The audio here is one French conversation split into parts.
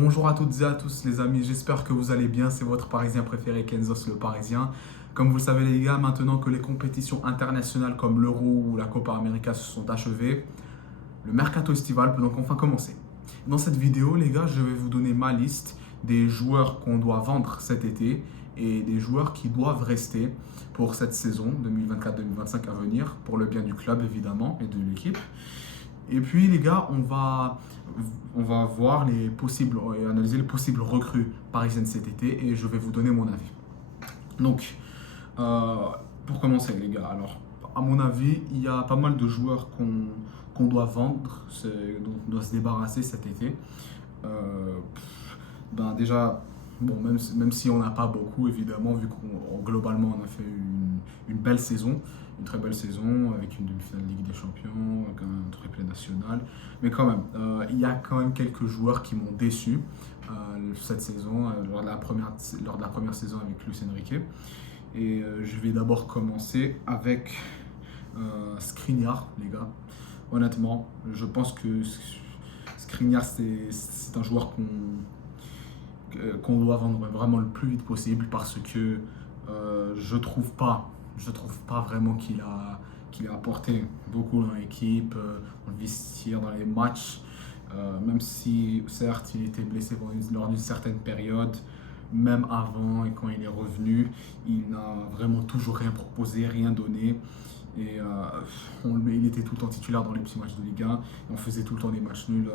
Bonjour à toutes et à tous les amis, j'espère que vous allez bien, c'est votre Parisien préféré Kenzos le Parisien. Comme vous le savez les gars, maintenant que les compétitions internationales comme l'Euro ou la Copa América se sont achevées, le mercato estival peut donc enfin commencer. Dans cette vidéo les gars, je vais vous donner ma liste des joueurs qu'on doit vendre cet été et des joueurs qui doivent rester pour cette saison 2024-2025 à venir, pour le bien du club évidemment et de l'équipe. Et puis les gars, on va voir les possibles, et analyser les possibles recrues parisiennes cet été et je vais vous donner mon avis. Donc, euh, pour commencer les gars, alors à mon avis, il y a pas mal de joueurs qu'on doit vendre, dont on doit se débarrasser cet été. Ben déjà, bon, même si on n'a pas beaucoup, évidemment, vu qu'on globalement on a fait une belle saison, une très belle saison, avec une demi-finale de Ligue des Champions, avec un triplé national. Mais quand même, il y a quand même quelques joueurs qui m'ont déçu cette saison, lors de la première saison avec Luis Enrique. Et je vais d'abord commencer avec Skriniar, les gars. Honnêtement, je pense que Skriniar, c'est un joueur qu'on doit vendre vraiment le plus vite possible parce que je trouve pas vraiment qu'il a apporté beaucoup dans l'équipe, dans le vestiaire, dans les matchs. Même si certes il était blessé lors d'une certaine période, même avant et quand il est revenu, il n'a vraiment toujours rien proposé, rien donné. Et il était tout le temps titulaire dans les petits matchs de Ligue 1. Et on faisait tout le temps des matchs nuls.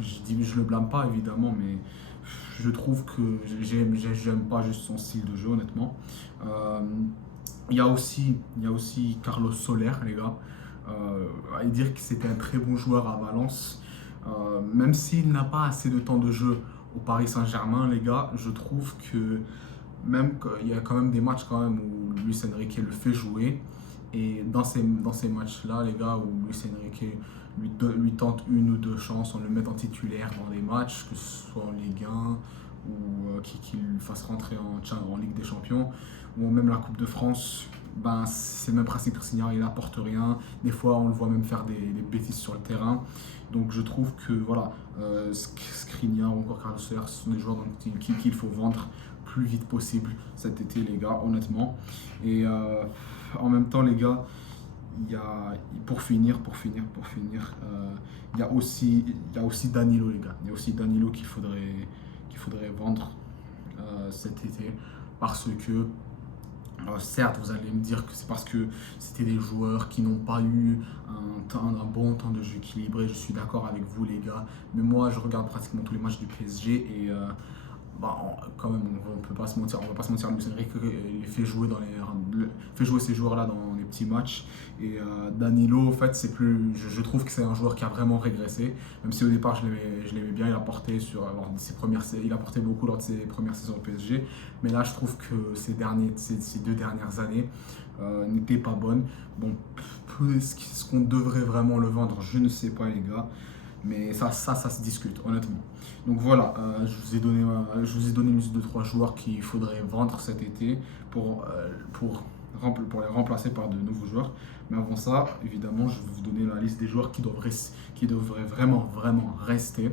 Je le blâme pas évidemment, mais je trouve que j'aime pas juste son style de jeu honnêtement. Euh, il y a aussi Carlos Soler, les gars. À dire que c'était un très bon joueur à Valence. Même s'il n'a pas assez de temps de jeu au Paris Saint-Germain, les gars, je trouve que même qu'il y a quand même des matchs quand même où Luis Enrique le fait jouer. Et dans ces matchs-là, les gars, où Luis Enrique lui tente une ou deux chances en le mettant titulaire dans les matchs, que ce soit en Ligue 1 ou qu'il le fasse rentrer en Ligue des Champions, ou même la Coupe de France, ben, c'est le même principe que Signar, il n'apporte rien. Des fois, on le voit même faire des bêtises sur le terrain. Donc je trouve que voilà, Skriniar ou encore Carlos Soler, ce sont des joueurs qu'il faut vendre plus vite possible cet été, les gars, honnêtement. Et en même temps, les gars, il y a, pour finir, il y a aussi Danilo, les gars. Il y a aussi Danilo qu'il faudrait vendre cet été parce que certes, vous allez me dire que c'est parce que c'était des joueurs qui n'ont pas eu un bon temps de jeu équilibré. Je suis d'accord avec vous, les gars. Mais moi, je regarde pratiquement tous les matchs du PSG et bah, quand même, on peut pas se mentir, Luis Enrique il fait jouer ces joueurs-là dans les petits matchs. Et Danilo, en fait, je trouve que c'est un joueur qui a vraiment régressé. Même si au départ, je l'aimais bien, il apportait beaucoup lors de ses premières saisons au PSG. Mais là, je trouve que ces deux dernières années n'étaient pas bonnes. Bon, est-ce qu'on devrait vraiment le vendre? Je ne sais pas, les gars. Mais ça se discute, honnêtement. Donc voilà, je vous ai donné une liste de trois joueurs qu'il faudrait vendre cet été pour les remplacer par de nouveaux joueurs. Mais avant ça, évidemment, je vais vous donner la liste des joueurs qui devraient vraiment rester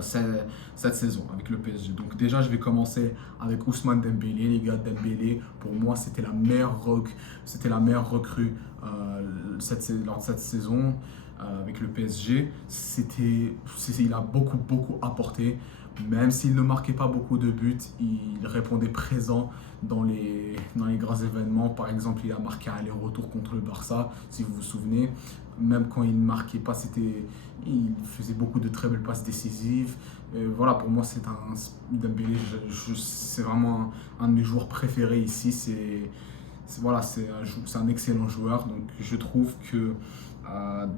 cette saison avec le PSG. Donc déjà, je vais commencer avec Ousmane Dembélé. Les gars, Dembélé, pour moi, c'était la meilleure recrue lors de cette saison avec le PSG. Il a beaucoup apporté. Même s'il ne marquait pas beaucoup de buts, il répondait présent dans les grands événements. Par exemple, il a marqué un aller-retour contre le Barça, si vous vous souvenez. Même quand il ne marquait pas, il faisait beaucoup de très belles passes décisives. Voilà, pour moi, Dembélé, c'est vraiment un de mes joueurs préférés ici. Voilà, c'est un excellent joueur. Donc, je trouve que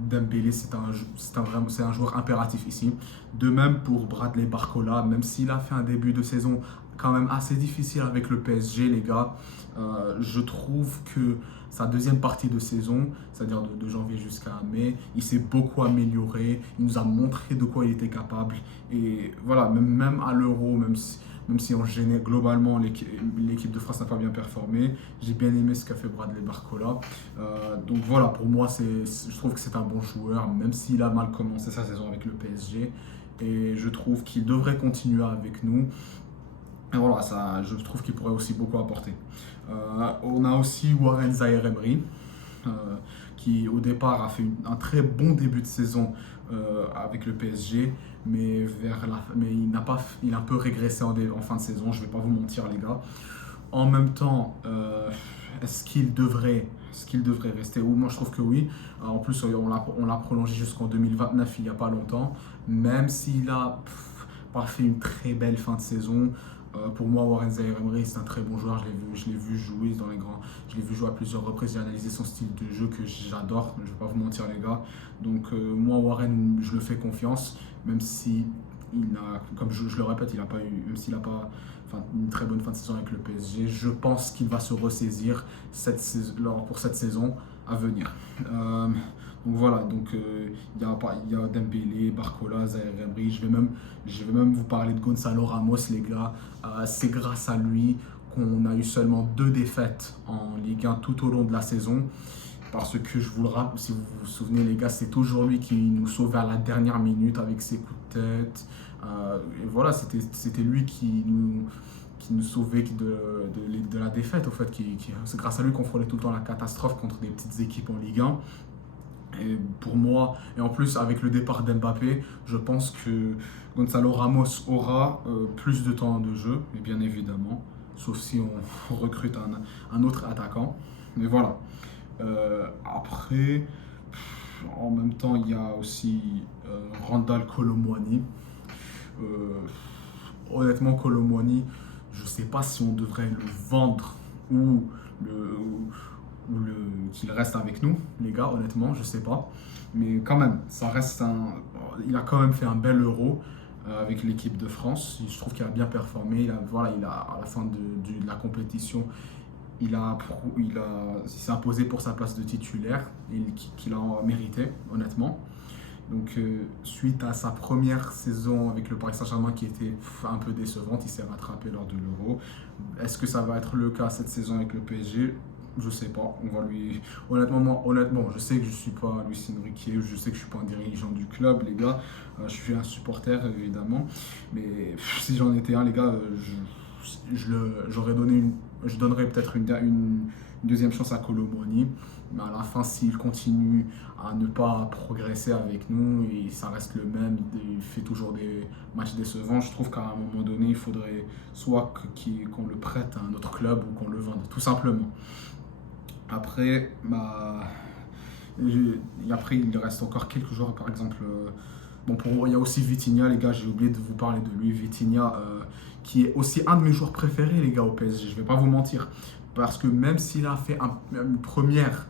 Dembélé, c'est un joueur impératif ici. De même pour Bradley Barcola, même s'il a fait un début de saison quand même assez difficile avec le PSG, les gars, je trouve que sa deuxième partie de saison, c'est-à-dire de janvier jusqu'à mai, il s'est beaucoup amélioré, il nous a montré de quoi il était capable. Et voilà, même à l'Euro, même si en général, globalement, l'équipe de France n'a pas bien performé, j'ai bien aimé ce qu'a fait Bradley Barcola. Donc voilà, pour moi, je trouve que c'est un bon joueur, même s'il a mal commencé sa saison avec le PSG. et je trouve qu'il devrait continuer avec nous. Et voilà, ça, je trouve qu'il pourrait aussi beaucoup apporter. On a aussi Warren Zaïre-Emery, euh, qui au départ a fait un très bon début de saison avec le PSG, mais il a un peu régressé en fin de saison, je ne vais pas vous mentir les gars. En même temps, est-ce qu'il devrait rester? Ou moi je trouve que oui. En plus, on l'a prolongé jusqu'en 2029, il n'y a pas longtemps. Même s'il a pas fait une très belle fin de saison, pour moi, Warren Zaïre-Emery, c'est un très bon joueur. Je l'ai vu jouer dans les grands. Je l'ai vu jouer à plusieurs reprises. J'ai analysé son style de jeu que j'adore. Je ne vais pas vous mentir, les gars. Donc, moi, Warren, je le fais confiance. Même si, comme je le répète, il a pas eu, même s'il n'a pas une très bonne fin de saison avec le PSG, je pense qu'il va se ressaisir pour cette saison à venir. Donc voilà, il y a Dembélé, Barcola, Zaïre-Emery. Je vais même vous parler de Gonzalo Ramos, les gars. C'est grâce à lui qu'on a eu seulement 2 défaites en Ligue 1 tout au long de la saison. Parce que je vous le rappelle, si vous vous souvenez, les gars, c'est toujours lui qui nous sauvait à la dernière minute avec ses coups de tête. Et voilà, c'était lui qui nous sauvait de la défaite. Au fait, c'est grâce à lui qu'on frôlait tout le temps la catastrophe contre des petites équipes en Ligue 1. Et pour moi, et en plus avec le départ d'Mbappé, je pense que Gonzalo Ramos aura plus de temps de jeu, et bien évidemment, sauf si on recrute un autre attaquant. Mais voilà. Après, en même temps, il y a aussi Randal Kolo Muani. Euh, Honnêtement, Kolo Muani, je ne sais pas si on devrait le vendre ou le, qu'il reste avec nous, les gars, honnêtement, je sais pas. Mais quand même, il a quand même fait un bel Euro avec l'équipe de France. Je trouve qu'il a bien performé. À la fin de la compétition, il s'est imposé pour sa place de titulaire qu'il a mérité, honnêtement. Donc, suite à sa première saison avec le Paris Saint-Germain qui était un peu décevante, il s'est rattrapé lors de l'Euro. Est-ce que ça va être le cas cette saison avec le PSG? Je sais pas. Honnêtement, je sais que je suis pas Luis Enrique, je sais que je suis pas un dirigeant du club, les gars. Je suis un supporter, évidemment. Mais si j'en étais un, les gars, je donnerais peut-être une deuxième chance à Kolo Muani. Mais à la fin, s'il continue à ne pas progresser avec nous et ça reste le même, il fait toujours des matchs décevants, je trouve qu'à un moment donné, il faudrait soit qu'on le prête à un autre club ou qu'on le vende, tout simplement. Après, il reste encore quelques joueurs, par exemple. Il y a aussi Vitinha, les gars, j'ai oublié de vous parler de lui. Vitinha, qui est aussi un de mes joueurs préférés, les gars, au PSG, je vais pas vous mentir. Parce que même s'il a fait une première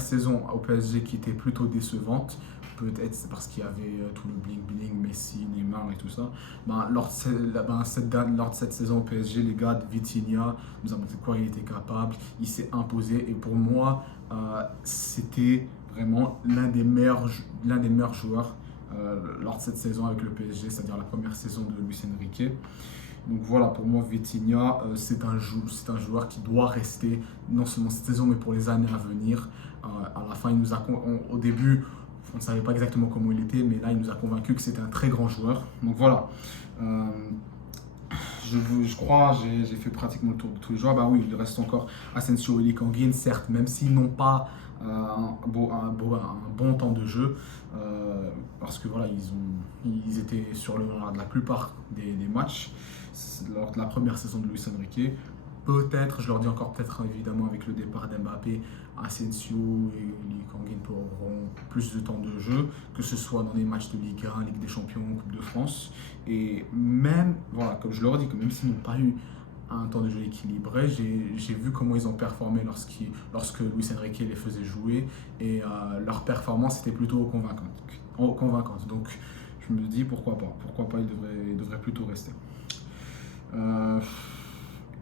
saison au PSG qui était plutôt décevante, peut-être c'est parce qu'il y avait tout le bling-bling, Messi, Neymar et tout ça. Lors de cette saison au PSG, les gars, Vitinha nous a montré quoi il était capable, il s'est imposé et pour moi, c'était vraiment l'un des meilleurs joueurs lors de cette saison avec le PSG, c'est-à-dire la première saison de Luis Enrique. Donc voilà, pour moi, Vitinha, c'est un joueur qui doit rester, non seulement cette saison, mais pour les années à venir. À la fin, au début, on ne savait pas exactement comment il était, mais là, il nous a convaincu que c'était un très grand joueur. Donc voilà. Je crois, j'ai fait pratiquement le tour de tous les joueurs. Bah oui, il reste encore Asensio et Lee Kang-in, certes, même s'ils n'ont pas un bon temps de jeu, parce que voilà, ils étaient sur la plupart des matchs lors de la première saison de Luis Enrique. Peut-être, je leur dis encore peut-être évidemment avec le départ d'Mbappé, Asensio et Lee Kang-in auront plus de temps de jeu, que ce soit dans les matchs de Ligue 1, Ligue des Champions, Coupe de France. Et même, voilà, comme je leur dis, que même s'ils n'ont pas eu un temps de jeu équilibré, j'ai vu comment ils ont performé lorsque Luis Enrique les faisait jouer et leur performance était plutôt convaincante. Donc je me dis pourquoi pas, ils devraient plutôt rester.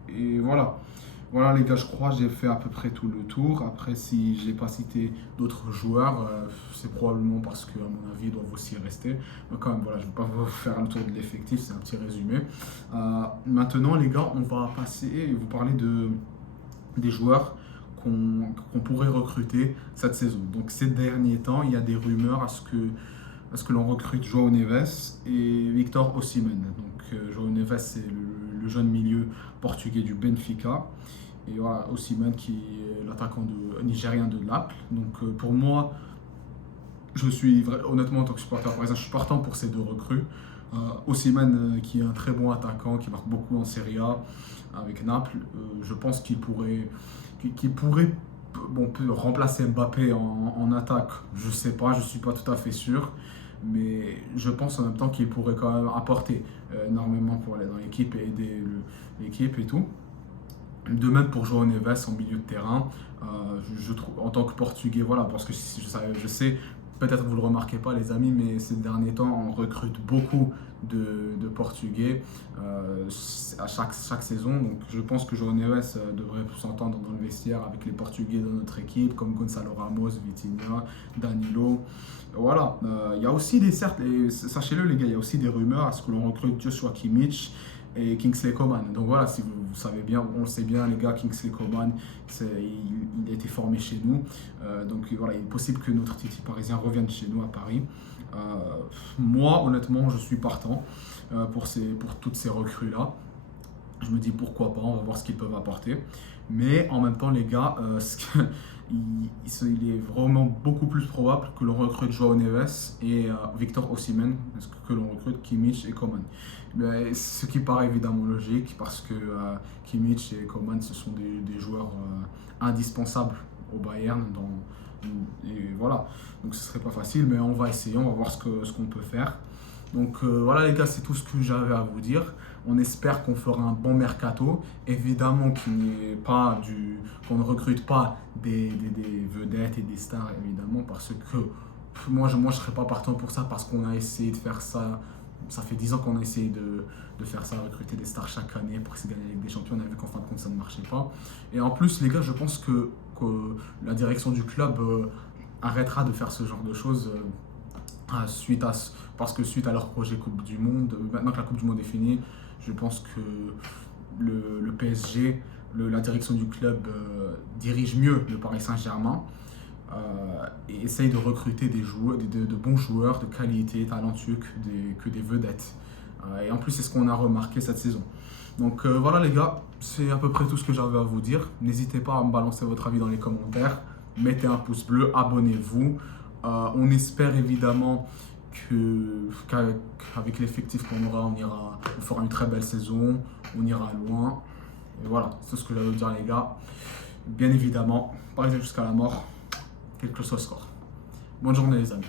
Et voilà les gars, je crois que j'ai fait à peu près tout le tour. Après, si je n'ai pas cité d'autres joueurs, c'est probablement parce qu'à mon avis, ils doivent aussi rester. Mais quand même, voilà, je ne vais pas vous faire un tour de l'effectif, c'est un petit résumé. Maintenant, les gars, on va passer et vous parler des joueurs qu'on pourrait recruter cette saison. Donc ces derniers temps, il y a des rumeurs à ce que est-ce que l'on recrute João Neves et Victor Osimhen. Donc João Neves, c'est le jeune milieu portugais du Benfica. Et voilà, Osimhen qui est l'attaquant nigérien de Naples. Donc pour moi, honnêtement, en tant que supporter parisien, je suis partant pour ces deux recrues. Osimhen, qui est un très bon attaquant, qui marque beaucoup en Serie A avec Naples, je pense qu'il pourrait bon, peut remplacer Mbappé en attaque. Je sais pas, je suis pas tout à fait sûr. Mais je pense en même temps qu'il pourrait quand même apporter énormément pour aller dans l'équipe et aider l'équipe et tout. De même pour João Neves en milieu de terrain, je trouve, en tant que Portugais, voilà, parce que je sais, peut-être vous ne le remarquez pas les amis, mais ces derniers temps, on recrute beaucoup de Portugais à chaque saison. Donc je pense que João Neves devrait s'entendre dans le vestiaire avec les Portugais de notre équipe, comme Gonçalo Ramos, Vitinha, Danilo. Voilà, il y a aussi certes, sachez-le les gars, il y a aussi des rumeurs à ce que l'on recrute Joshua Kimmich et Kingsley Coman. Donc voilà, si vous savez bien, on le sait bien les gars, Kingsley Coman, il a été formé chez nous. Donc voilà, il est possible que notre Titi parisien revienne chez nous à Paris. Euh, Moi, honnêtement, je suis partant pour toutes ces recrues-là. Je me dis pourquoi pas, on va voir ce qu'ils peuvent apporter. Mais en même temps, les gars, il est vraiment beaucoup plus probable que l'on recrute João Neves et Victor Osimhen que l'on recrute Kimmich et Coman. Mais ce qui paraît évidemment logique parce que Kimmich et Coman, ce sont des joueurs indispensables au Bayern. Et voilà, donc ce serait pas facile, mais on va essayer, on va voir ce qu'on peut faire. Donc voilà les gars, c'est tout ce que j'avais à vous dire. On espère qu'on fera un bon mercato. Évidemment qu'on ne recrute pas des vedettes et des stars, évidemment, parce que moi je serais pas partant pour ça, parce qu'on a essayé de faire ça. Ça fait 10 ans qu'on a essayé de faire ça, recruter des stars chaque année pour essayer de gagner la Ligue des Champions. On a vu qu'en fin de compte ça ne marchait pas. Et en plus les gars, je pense que la direction du club arrêtera de faire ce genre de choses. Parce que suite à leur projet Coupe du Monde, maintenant que la Coupe du Monde est finie, je pense que le PSG, la direction du club dirige mieux le Paris Saint-Germain et essaye de recruter des joueurs, de bons joueurs de qualité, talentueux que des vedettes. Et en plus, c'est ce qu'on a remarqué cette saison. Donc voilà les gars, c'est à peu près tout ce que j'avais à vous dire. N'hésitez pas à me balancer votre avis dans les commentaires. Mettez un pouce bleu, abonnez-vous. On espère évidemment qu'avec l'effectif qu'on aura, on fera une très belle saison, on ira loin. Et voilà, c'est ce que j'avais à vous dire les gars. Bien évidemment, Parisien jusqu'à la mort, quel que soit le score. Bonne journée les amis.